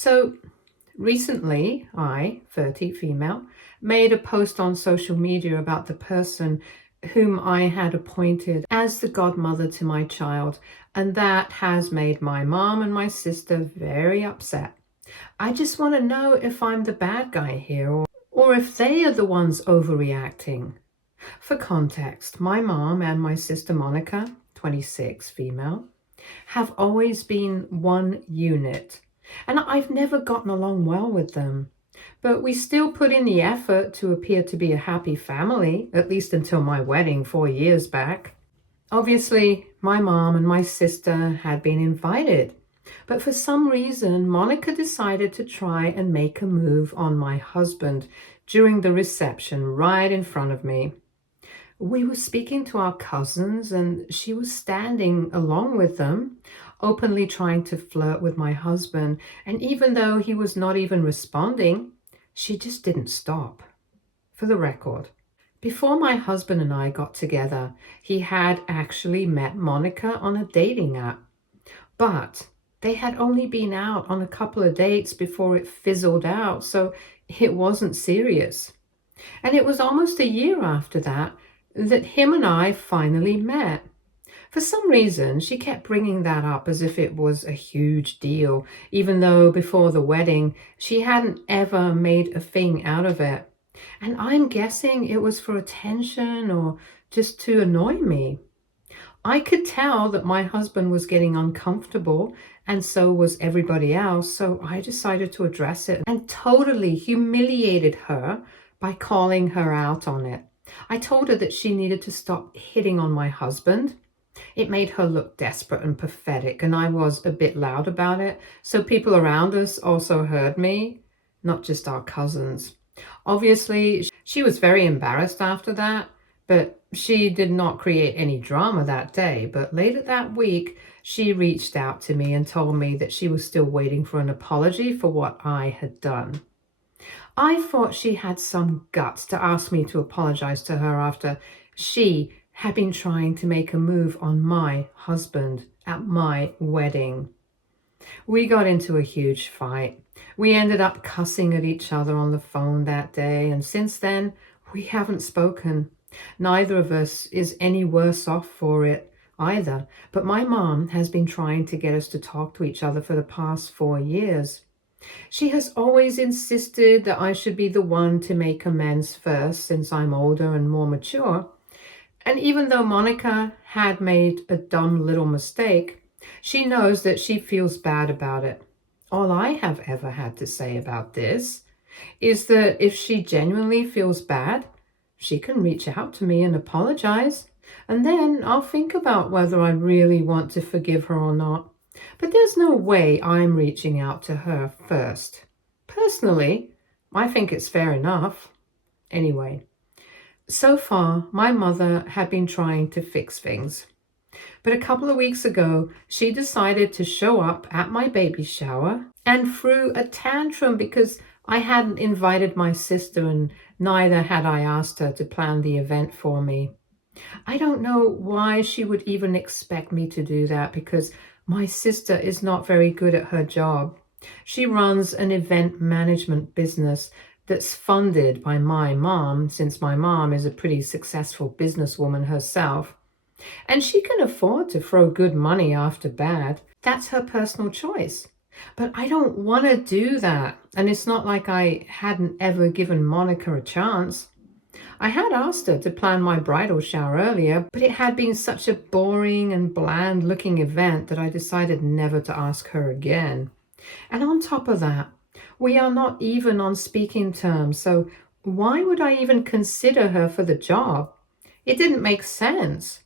So recently, I, 30 female, made a post on social media about the person whom I had appointed as the godmother to my child, and that has made my mom and my sister very upset. I just want to know if I'm the bad guy here or if they are the ones overreacting. For context, my mom and my sister Monica, 26 female, have always been one unit, and I've never gotten along well with them. But we still put in the effort to appear to be a happy family, at least until my wedding 4 years back. Obviously, my mom and my sister had been invited, but for some reason, Monica decided to try and make a move on my husband during the reception right in front of me. We were speaking to our cousins, and she was standing along with them, openly trying to flirt with my husband. And even though he was not even responding, she just didn't stop. For the record, before my husband and I got together, he had actually met Monica on a dating app. But they had only been out on a couple of dates before it fizzled out, so it wasn't serious. And it was almost a year after that him and I finally met. For some reason, she kept bringing that up as if it was a huge deal, even though before the wedding, she hadn't ever made a thing out of it. And I'm guessing it was for attention or just to annoy me. I could tell that my husband was getting uncomfortable, and so was everybody else, so I decided to address it and totally humiliated her by calling her out on it. I told her that she needed to stop hitting on my husband. It made her look desperate and pathetic, and I was a bit loud about it, so people around us also heard me, not just our cousins. Obviously, she was very embarrassed after that, but she did not create any drama that day. But later that week, she reached out to me and told me that she was still waiting for an apology for what I had done. I thought she had some guts to ask me to apologize to her after she had been trying to make a move on my husband at my wedding. We got into a huge fight. We ended up cussing at each other on the phone that day, and since then, we haven't spoken. Neither of us is any worse off for it either, but my mom has been trying to get us to talk to each other for the past 4 years. She has always insisted that I should be the one to make amends first, since I'm older and more mature. And even though Monica had made a dumb little mistake, she knows that she feels bad about it. All I have ever had to say about this is that if she genuinely feels bad, she can reach out to me and apologize, and then I'll think about whether I really want to forgive her or not. But there's no way I'm reaching out to her first. Personally, I think it's fair enough. Anyway, so far, my mother had been trying to fix things. But a couple of weeks ago, she decided to show up at my baby shower and threw a tantrum because I hadn't invited my sister, and neither had I asked her to plan the event for me. I don't know why she would even expect me to do that, because my sister is not very good at her job. She runs an event management business that's funded by my mom, since my mom is a pretty successful businesswoman herself. And she can afford to throw good money after bad. That's her personal choice. But I don't want to do that. And it's not like I hadn't ever given Monica a chance. I had asked her to plan my bridal shower earlier, but it had been such a boring and bland looking event that I decided never to ask her again. And on top of that, we are not even on speaking terms, so why would I even consider her for the job? It didn't make sense.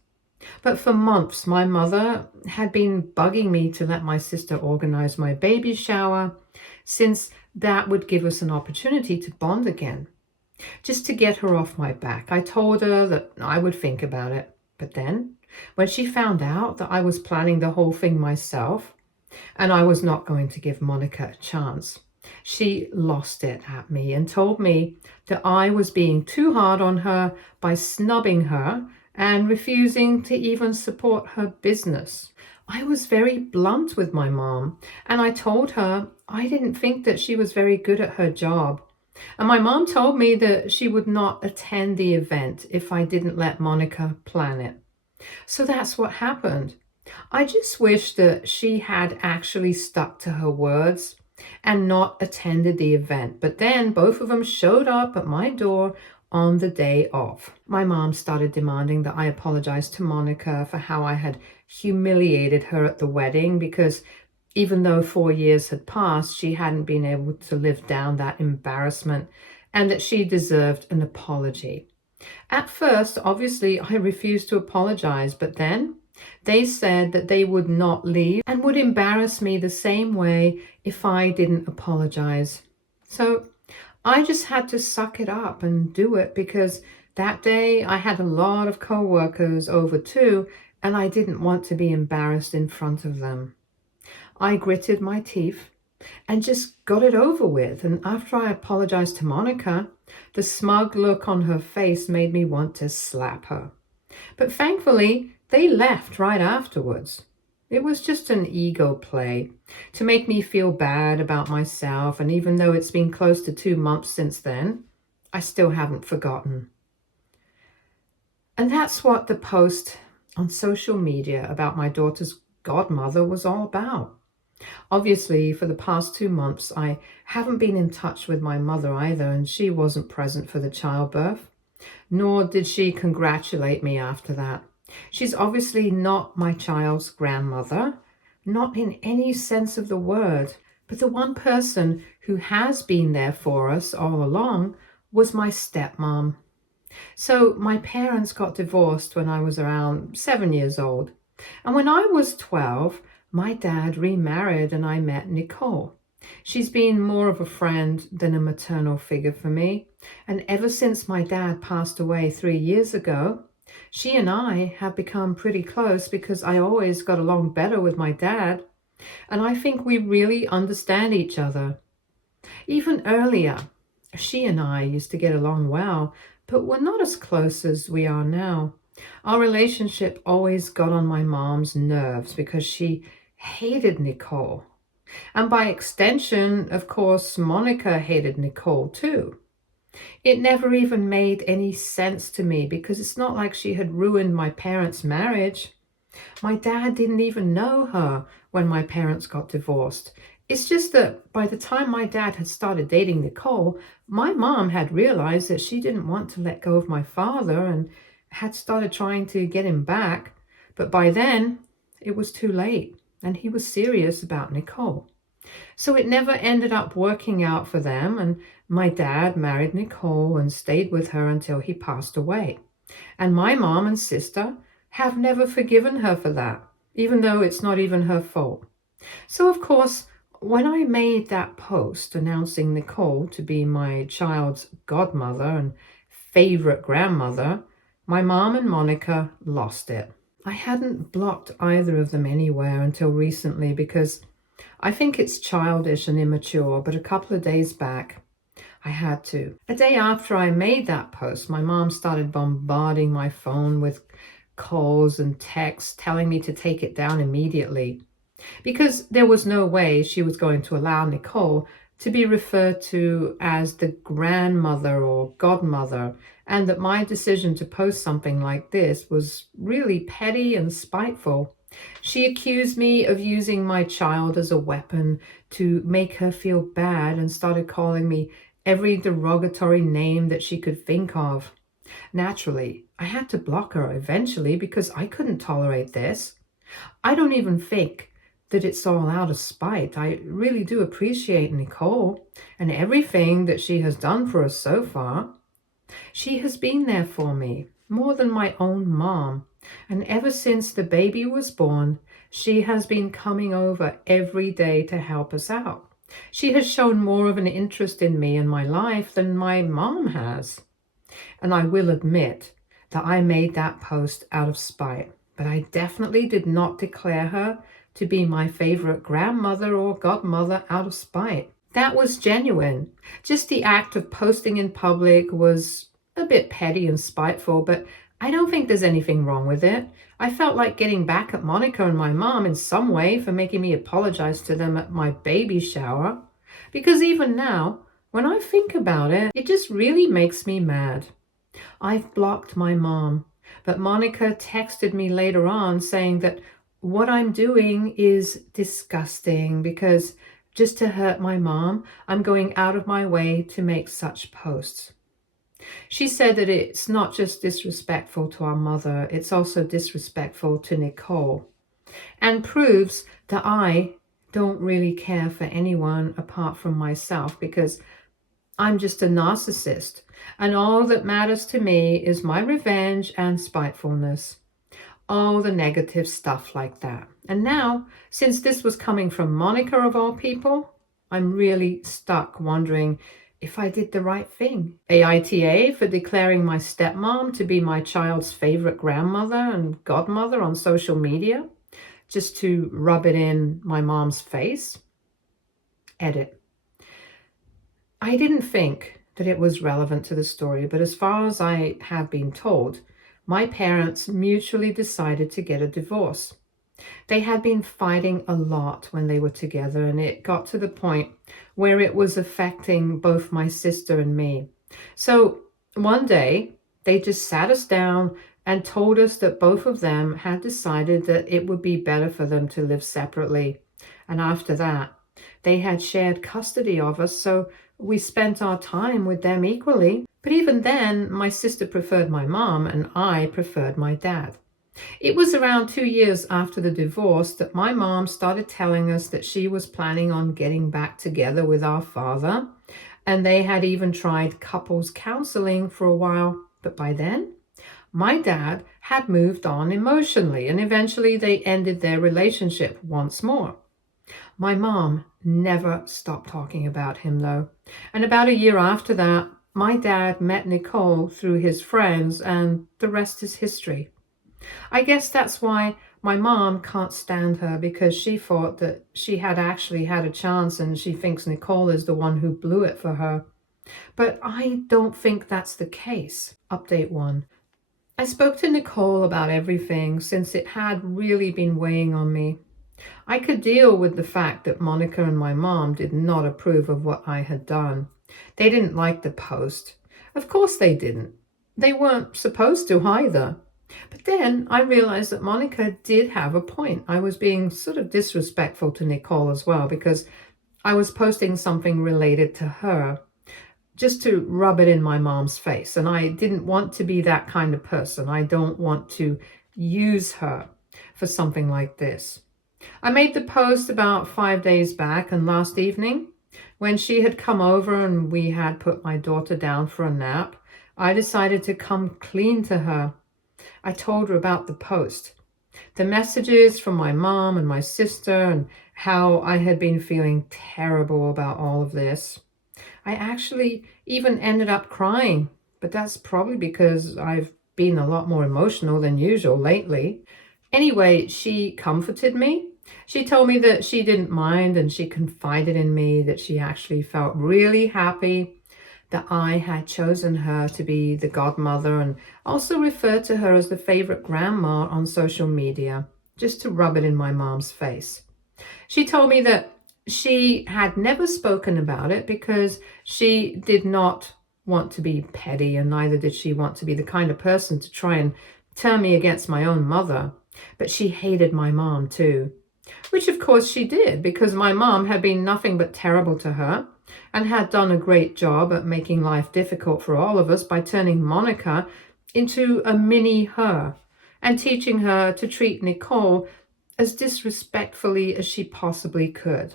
But for months, my mother had been bugging me to let my sister organize my baby shower, since that would give us an opportunity to bond again. Just to get her off my back, I told her that I would think about it. But then, when she found out that I was planning the whole thing myself, and I was not going to give Monica a chance, she lost it at me and told me that I was being too hard on her by snubbing her and refusing to even support her business. I was very blunt with my mom, and I told her I didn't think that she was very good at her job. And my mom told me that she would not attend the event if I didn't let Monica plan it. So that's what happened. I just wish that she had actually stuck to her words and not attended the event. But then both of them showed up at my door on the day of. My mom started demanding that I apologize to Monica for how I had humiliated her at the wedding, because even though 4 years had passed, she hadn't been able to live down that embarrassment, and that she deserved an apology. At first, obviously, I refused to apologize, but then they said that they would not leave and would embarrass me the same way if I didn't apologize. So I just had to suck it up and do it, because that day I had a lot of co-workers over too, and I didn't want to be embarrassed in front of them. I gritted my teeth and just got it over with. And after I apologized to Monica, the smug look on her face made me want to slap her. But thankfully, they left right afterwards. It was just an ego play to make me feel bad about myself. And even though it's been close to 2 months since then, I still haven't forgotten. And that's what the post on social media about my daughter's godmother was all about. Obviously, for the past 2 months, I haven't been in touch with my mother either, and she wasn't present for the childbirth, nor did she congratulate me after that. She's obviously not my child's grandmother, not in any sense of the word, but the one person who has been there for us all along was my stepmom. So my parents got divorced when I was around 7 years old, and when I was 12, my dad remarried and I met Nicole. She's been more of a friend than a maternal figure for me. And ever since my dad passed away 3 years ago, she and I have become pretty close, because I always got along better with my dad. And I think we really understand each other. Even earlier, she and I used to get along well, but we're not as close as we are now. Our relationship always got on my mom's nerves because she hated Nicole. And by extension, of course, Monica hated Nicole too. It never even made any sense to me, because it's not like she had ruined my parents' marriage. My dad didn't even know her when my parents got divorced. It's just that by the time my dad had started dating Nicole, my mom had realized that she didn't want to let go of my father and had started trying to get him back. But by then, it was too late, and he was serious about Nicole. So it never ended up working out for them, and my dad married Nicole and stayed with her until he passed away. And my mom and sister have never forgiven her for that, even though it's not even her fault. So of course, when I made that post announcing Nicole to be my child's godmother and favorite grandmother, my mom and Monica lost it. I hadn't blocked either of them anywhere until recently, because I think it's childish and immature, but a couple of days back, I had to. A day after I made that post, my mom started bombarding my phone with calls and texts telling me to take it down immediately, because there was no way she was going to allow Nicole to be referred to as the grandmother or godmother, and that my decision to post something like this was really petty and spiteful. She accused me of using my child as a weapon to make her feel bad, and started calling me every derogatory name that she could think of. Naturally, I had to block her eventually, because I couldn't tolerate this. I don't even think that it's all out of spite. I really do appreciate Nicole and everything that she has done for us so far. She has been there for me more than my own mom. And ever since the baby was born, she has been coming over every day to help us out. She has shown more of an interest in me and my life than my mom has. And I will admit that I made that post out of spite, but I definitely did not declare her to be my favorite grandmother or godmother out of spite. That was genuine. Just the act of posting in public was a bit petty and spiteful, but I don't think there's anything wrong with it. I felt like getting back at Monica and my mom in some way for making me apologize to them at my baby shower. Because even now, when I think about it, it just really makes me mad. I've blocked my mom, but Monica texted me later on saying that what I'm doing is disgusting because just to hurt my mom, I'm going out of my way to make such posts. She said that it's not just disrespectful to our mother, it's also disrespectful to Nicole, and proves that I don't really care for anyone apart from myself because I'm just a narcissist, and all that matters to me is my revenge and spitefulness. All the negative stuff like that. And now, since this was coming from Monica of all people, I'm really stuck wondering if I did the right thing. AITA for declaring my stepmom to be my child's favorite grandmother and godmother on social media, just to rub it in my mom's face. Edit. I didn't think that it was relevant to the story, but as far as I have been told, my parents mutually decided to get a divorce. They had been fighting a lot when they were together, and it got to the point where it was affecting both my sister and me. So one day, they just sat us down and told us that both of them had decided that it would be better for them to live separately. And after that, they had shared custody of us, so we spent our time with them equally. But even then, my sister preferred my mom and I preferred my dad. It was around 2 years after the divorce that my mom started telling us that she was planning on getting back together with our father, and they had even tried couples counseling for a while. But by then, my dad had moved on emotionally, and eventually they ended their relationship once more. My mom never stopped talking about him, though. And about a year after that, my dad met Nicole through his friends, and the rest is history. I guess that's why my mom can't stand her, because she thought that she had actually had a chance and she thinks Nicole is the one who blew it for her. But I don't think that's the case. Update 1. I spoke to Nicole about everything since it had really been weighing on me. I could deal with the fact that Monica and my mom did not approve of what I had done. They didn't like the post. Of course they didn't. They weren't supposed to either. But then I realized that Monica did have a point. I was being sort of disrespectful to Nicole as well because I was posting something related to her just to rub it in my mom's face. And I didn't want to be that kind of person. I don't want to use her for something like this. I made the post about 5 days back, and last evening, when she had come over and we had put my daughter down for a nap, I decided to come clean to her. I told her about the post, the messages from my mom and my sister, and how I had been feeling terrible about all of this. I actually even ended up crying, but that's probably because I've been a lot more emotional than usual lately. Anyway, she comforted me. She told me that she didn't mind, and she confided in me that she actually felt really happy that I had chosen her to be the godmother, and also referred to her as the favorite grandma on social media, just to rub it in my mom's face. She told me that she had never spoken about it because she did not want to be petty, and neither did she want to be the kind of person to try and turn me against my own mother. But she hated my mom too, which of course she did, because my mom had been nothing but terrible to her and had done a great job at making life difficult for all of us by turning Monica into a mini her and teaching her to treat Nicole as disrespectfully as she possibly could.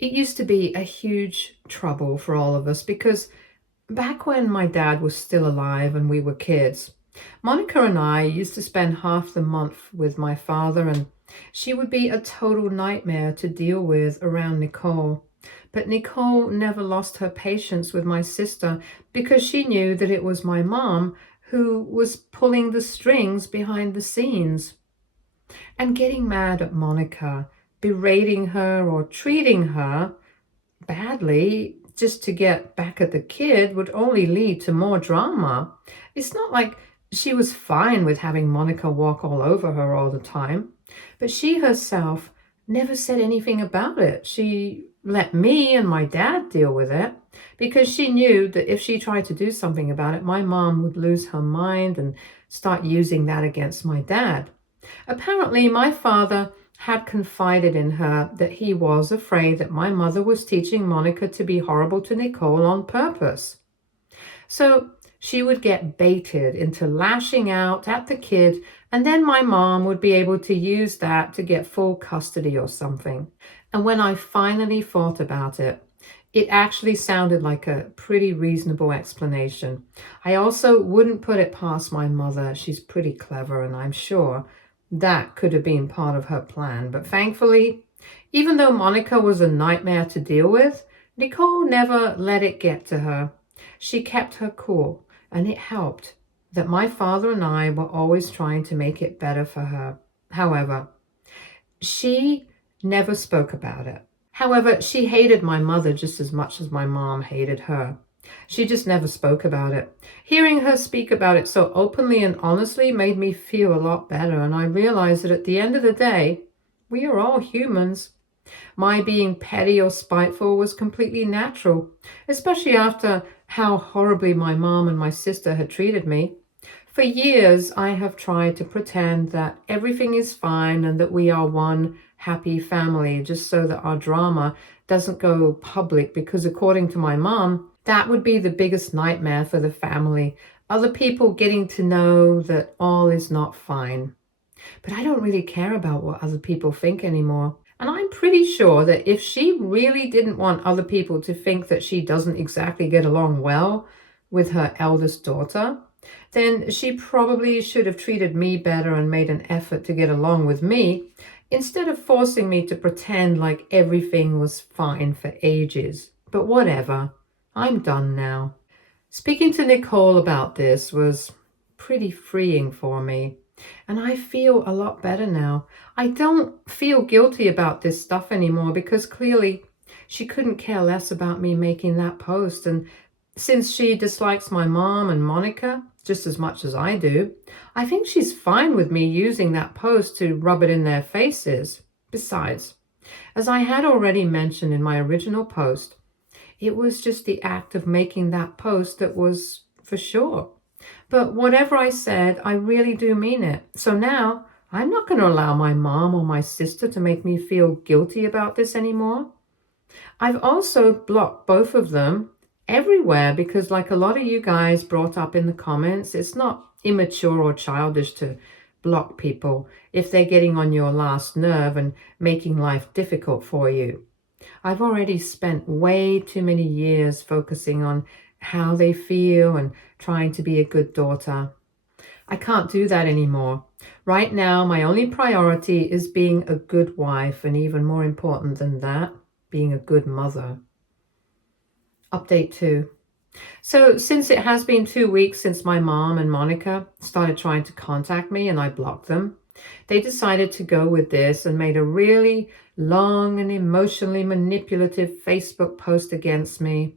It used to be a huge trouble for all of us because back when my dad was still alive and we were kids, Monica and I used to spend half the month with my father, and she would be a total nightmare to deal with around Nicole. But Nicole never lost her patience with my sister because she knew that it was my mom who was pulling the strings behind the scenes. And getting mad at Monica, berating her or treating her badly just to get back at the kid would only lead to more drama. It's not like she was fine with having Monica walk all over her all the time, but she herself never said anything about it. She let me and my dad deal with it because she knew that if she tried to do something about it, my mom would lose her mind and start using that against my dad. Apparently, my father had confided in her that he was afraid that my mother was teaching Monica to be horrible to Nicole on purpose. So she would get baited into lashing out at the kid, and then my mom would be able to use that to get full custody or something. And when I finally thought about it, it actually sounded like a pretty reasonable explanation. I also wouldn't put it past my mother. She's pretty clever, and I'm sure that could have been part of her plan. But thankfully, even though Monica was a nightmare to deal with, Nicole never let it get to her. She kept her cool, and it helped that my father and I were always trying to make it better for her. However, she never spoke about it. However, she hated my mother just as much as my mom hated her. She just never spoke about it. Hearing her speak about it so openly and honestly made me feel a lot better, and I realized that at the end of the day, we are all humans. My being petty or spiteful was completely natural, especially after how horribly my mom and my sister had treated me. For years, I have tried to pretend that everything is fine and that we are one happy family, just so that our drama doesn't go public, because according to my mom, that would be the biggest nightmare for the family. Other people getting to know that all is not fine. But I don't really care about what other people think anymore. And I'm pretty sure that if she really didn't want other people to think that she doesn't exactly get along well with her eldest daughter, then she probably should have treated me better and made an effort to get along with me instead of forcing me to pretend like everything was fine for ages. But whatever, I'm done now. Speaking to Nicole about this was pretty freeing for me, and I feel a lot better now. I don't feel guilty about this stuff anymore because clearly she couldn't care less about me making that post. And since she dislikes my mom and Monica just as much as I do, I think she's fine with me using that post to rub it in their faces. Besides, as I had already mentioned in my original post, it was just the act of making that post that was for sure. But whatever I said, I really do mean it. So now I'm not going to allow my mom or my sister to make me feel guilty about this anymore. I've also blocked both of them everywhere because, like a lot of you guys brought up in the comments, it's not immature or childish to block people if they're getting on your last nerve and making life difficult for you. I've already spent way too many years focusing on how they feel and trying to be a good daughter. I can't do that anymore. Right now, my only priority is being a good wife, and even more important than that, being a good mother. Update 2. So since it has been 2 weeks since my mom and Monica started trying to contact me and I blocked them, they decided to go with this and made a really long and emotionally manipulative Facebook post against me.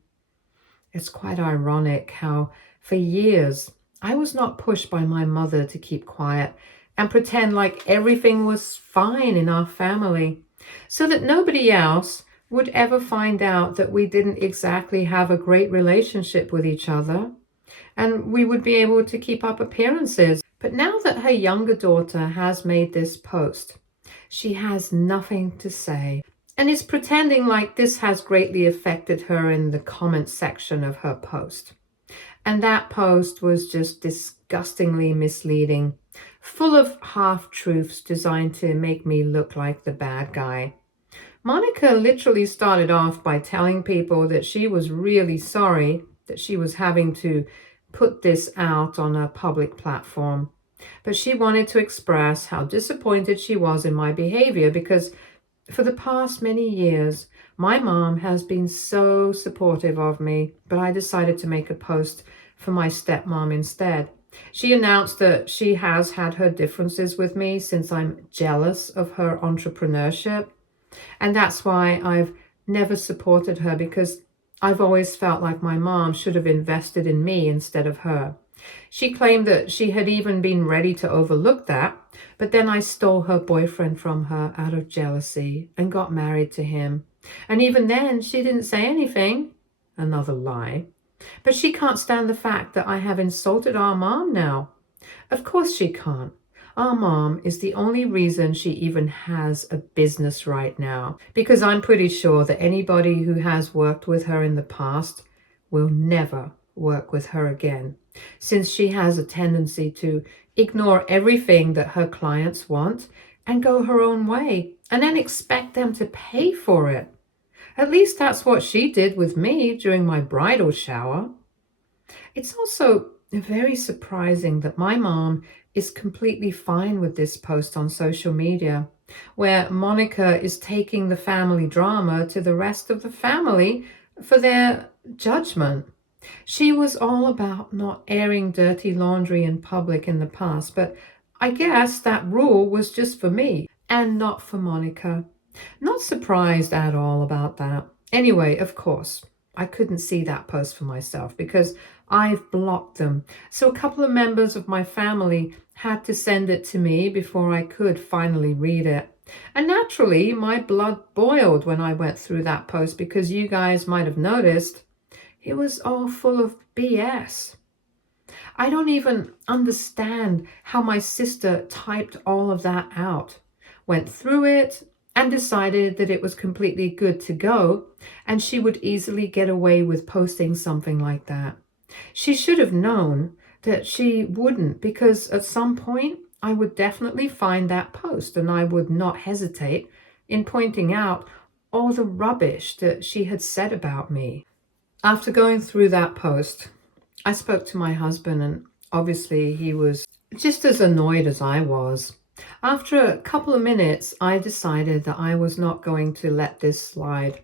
It's quite ironic how for years I was not pushed by my mother to keep quiet and pretend like everything was fine in our family, so that nobody else would ever find out that we didn't exactly have a great relationship with each other, and we would be able to keep up appearances. But now that her younger daughter has made this post, she has nothing to say and is pretending like this has greatly affected her in the comment section of her post. And that post was just disgustingly misleading, full of half-truths designed to make me look like the bad guy. Monica literally started off by telling people that she was really sorry that she was having to put this out on a public platform. But she wanted to express how disappointed she was in my behavior because for the past many years, my mom has been so supportive of me, but I decided to make a post for my stepmom instead. She announced that she has had her differences with me since I'm jealous of her entrepreneurship. And that's why I've never supported her, because I've always felt like my mom should have invested in me instead of her. She claimed that she had even been ready to overlook that, but then I stole her boyfriend from her out of jealousy and got married to him. And even then, she didn't say anything. Another lie. But she can't stand the fact that I have insulted our mom now. Of course she can't. Our mom is the only reason she even has a business right now, because I'm pretty sure that anybody who has worked with her in the past will never work with her again, since she has a tendency to ignore everything that her clients want and go her own way and then expect them to pay for it. At least that's what she did with me during my bridal shower. It's also very surprising that my mom is completely fine with this post on social media, where Monica is taking the family drama to the rest of the family for their judgment. She was all about not airing dirty laundry in public in the past, but I guess that rule was just for me and not for Monica. Not surprised at all about that. Anyway, of course, I couldn't see that post for myself because I've blocked them. So a couple of members of my family had to send it to me before I could finally read it. And naturally, my blood boiled when I went through that post because you guys might have noticed it was all full of BS. I don't even understand how my sister typed all of that out, went through it, and decided that it was completely good to go, and she would easily get away with posting something like that. She should have known that she wouldn't, because at some point I would definitely find that post and I would not hesitate in pointing out all the rubbish that she had said about me. After going through that post, I spoke to my husband, and obviously he was just as annoyed as I was. After a couple of minutes, I decided that I was not going to let this slide,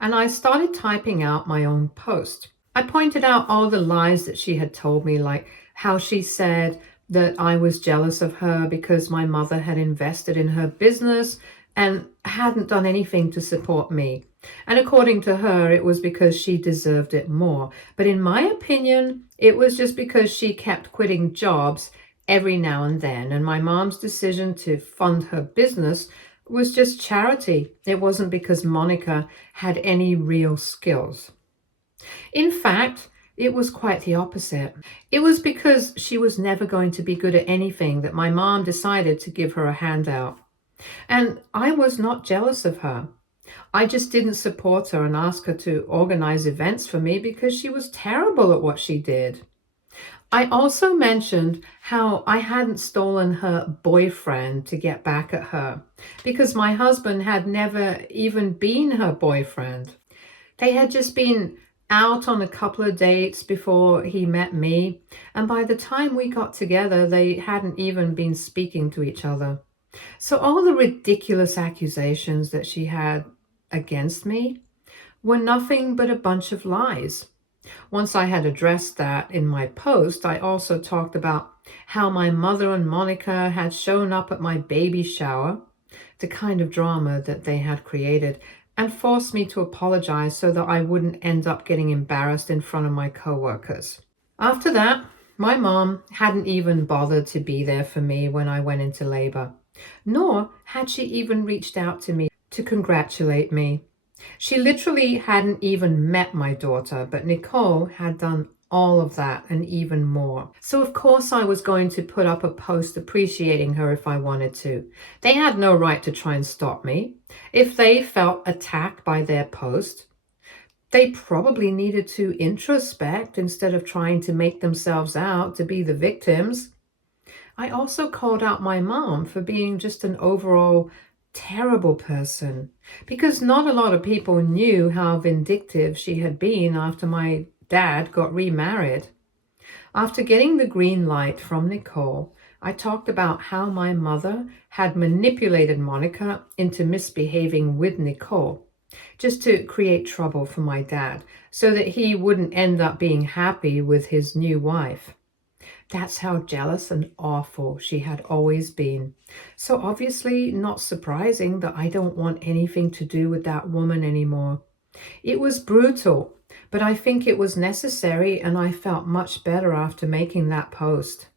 and I started typing out my own post. I pointed out all the lies that she had told me, like how she said that I was jealous of her because my mother had invested in her business and hadn't done anything to support me. And according to her, it was because she deserved it more. But in my opinion, it was just because she kept quitting jobs every now and then. And my mom's decision to fund her business was just charity. It wasn't because Monica had any real skills. In fact, it was quite the opposite. It was because she was never going to be good at anything that my mom decided to give her a handout. And I was not jealous of her. I just didn't support her and ask her to organize events for me because she was terrible at what she did. I also mentioned how I hadn't stolen her boyfriend to get back at her because my husband had never even been her boyfriend. They had just been out on a couple of dates before he met me, and by the time we got together, they hadn't even been speaking to each other. So all the ridiculous accusations that she had against me were nothing but a bunch of lies. Once I had addressed that in my post, I also talked about how my mother and Monica had shown up at my baby shower, the kind of drama that they had created, and forced me to apologize so that I wouldn't end up getting embarrassed in front of my coworkers. After that, my mom hadn't even bothered to be there for me when I went into labor, nor had she even reached out to me to congratulate me. She literally hadn't even met my daughter, but Nicole had done all of that and even more. So of course I was going to put up a post appreciating her if I wanted to. They had no right to try and stop me. If they felt attacked by their post, they probably needed to introspect instead of trying to make themselves out to be the victims. I also called out my mom for being just an overall terrible person, because not a lot of people knew how vindictive she had been after my dad got remarried. After getting the green light from Nicole, I talked about how my mother had manipulated Monica into misbehaving with Nicole, just to create trouble for my dad, so that he wouldn't end up being happy with his new wife. That's how jealous and awful she had always been. So obviously not surprising that I don't want anything to do with that woman anymore. It was brutal, but I think it was necessary and I felt much better after making that post.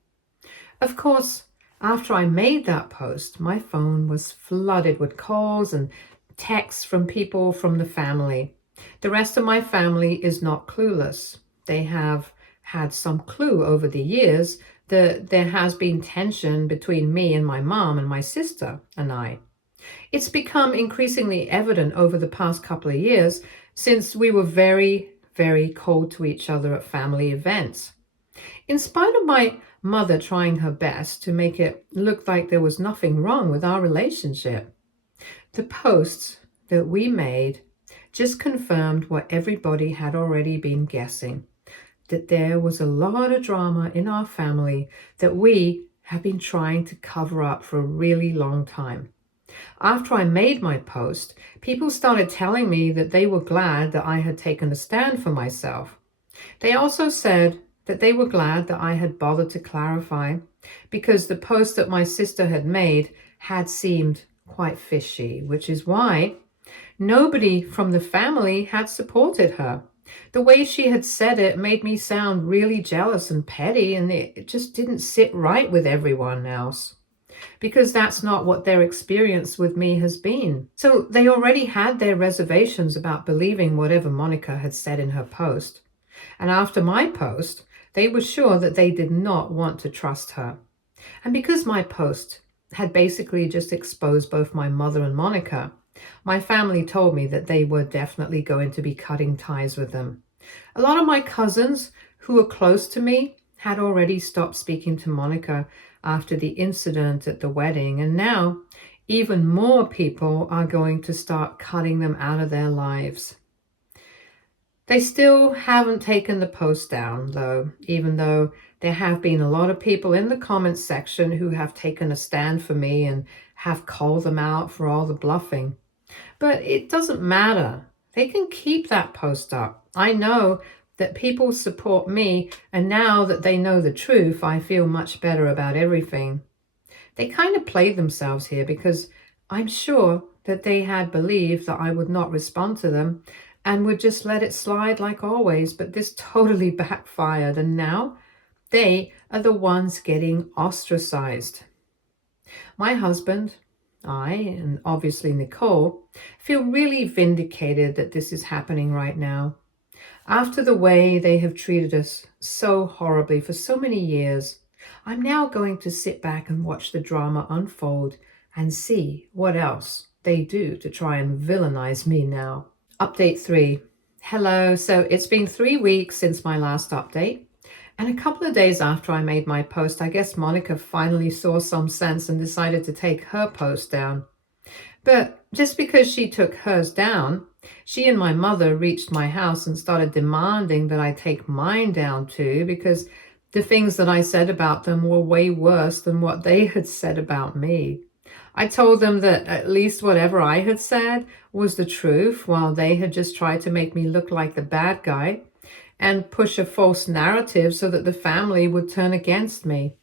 Of course, after I made that post, my phone was flooded with calls and texts from people from the family. The rest of my family is not clueless. They have had some clue over the years that there has been tension between me and my mom and my sister and I. It's become increasingly evident over the past couple of years since we were very, very cold to each other at family events. In spite of my mother trying her best to make it look like there was nothing wrong with our relationship, the posts that we made just confirmed what everybody had already been guessing, that there was a lot of drama in our family that we have been trying to cover up for a really long time. After I made my post, people started telling me that they were glad that I had taken a stand for myself. They also said that they were glad that I had bothered to clarify because the post that my sister had made had seemed quite fishy, which is why nobody from the family had supported her. The way she had said it made me sound really jealous and petty, and it just didn't sit right with everyone else, because that's not what their experience with me has been. So they already had their reservations about believing whatever Monica had said in her post. And after my post, they were sure that they did not want to trust her. And because my post had basically just exposed both my mother and Monica, my family told me that they were definitely going to be cutting ties with them. A lot of my cousins who were close to me had already stopped speaking to Monica after the incident at the wedding, and now even more people are going to start cutting them out of their lives. They still haven't taken the post down, though, even though there have been a lot of people in the comments section who have taken a stand for me and have called them out for all the bluffing. But it doesn't matter. They can keep that post up. I know that people support me, and now that they know the truth, I feel much better about everything. They kind of played themselves here because I'm sure that they had believed that I would not respond to them and would just let it slide like always, but this totally backfired, and now they are the ones getting ostracized. My husband, I, and obviously Nicole, feel really vindicated that this is happening right now. After the way they have treated us so horribly for so many years, I'm now going to sit back and watch the drama unfold and see what else they do to try and villainize me now. Update 3. Hello, so it's been 3 weeks since my last update. And a couple of days after I made my post, I guess Monica finally saw some sense and decided to take her post down. But just because she took hers down, she and my mother reached my house and started demanding that I take mine down too, because the things that I said about them were way worse than what they had said about me. I told them that at least whatever I had said was the truth, while they had just tried to make me look like the bad guy and push a false narrative so that the family would turn against me.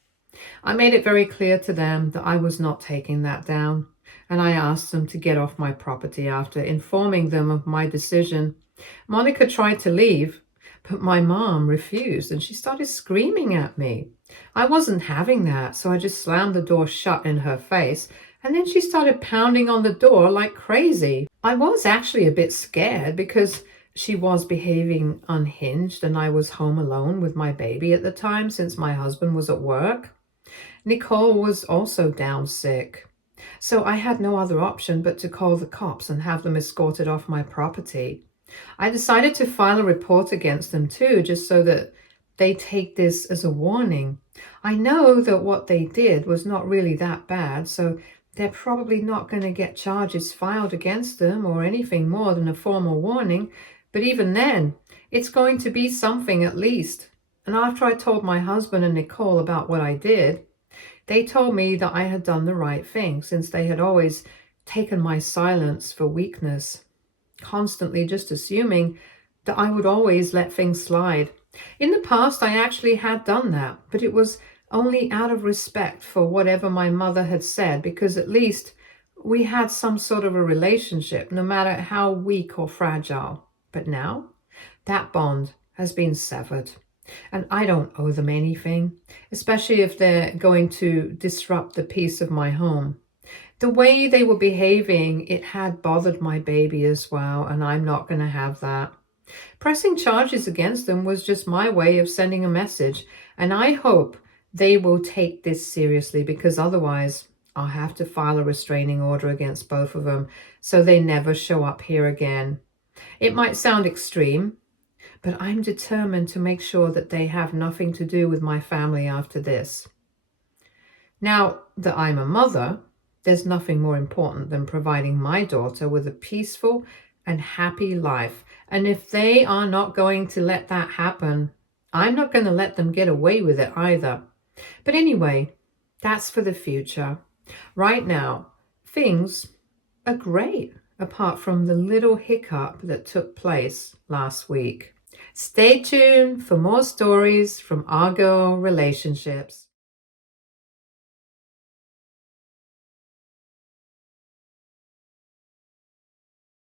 I made it very clear to them that I was not taking that down, and I asked them to get off my property after informing them of my decision. Monica tried to leave, but my mom refused, and she started screaming at me. I wasn't having that, so I just slammed the door shut in her face, and then she started pounding on the door like crazy. I was actually a bit scared because she was behaving unhinged, and I was home alone with my baby at the time since my husband was at work. Nicole was also down sick, so I had no other option but to call the cops and have them escorted off my property. I decided to file a report against them too, just so that they take this as a warning. I know that what they did was not really that bad, so they're probably not going to get charges filed against them or anything more than a formal warning, but even then, it's going to be something at least. And after I told my husband and Nicole about what I did, they told me that I had done the right thing, since they had always taken my silence for weakness, constantly just assuming that I would always let things slide. In the past, I actually had done that, but it was only out of respect for whatever my mother had said, because at least we had some sort of a relationship, no matter how weak or fragile. But now, That bond has been severed. And I don't owe them anything, especially if they're going to disrupt the peace of my home. The way they were behaving, it had bothered my baby as well, and I'm not going to have that. Pressing charges against them was just my way of sending a message, and I hope they will take this seriously, because otherwise I'll have to file a restraining order against both of them so they never show up here again. It might sound extreme, but I'm determined to make sure that they have nothing to do with my family after this. Now that I'm a mother, there's nothing more important than providing my daughter with a peaceful and happy life. And if they are not going to let that happen, I'm not going to let them get away with it either. But anyway, that's for the future. Right now, things are great, apart from the little hiccup that took place last week. Stay tuned for more stories from our girl relationships.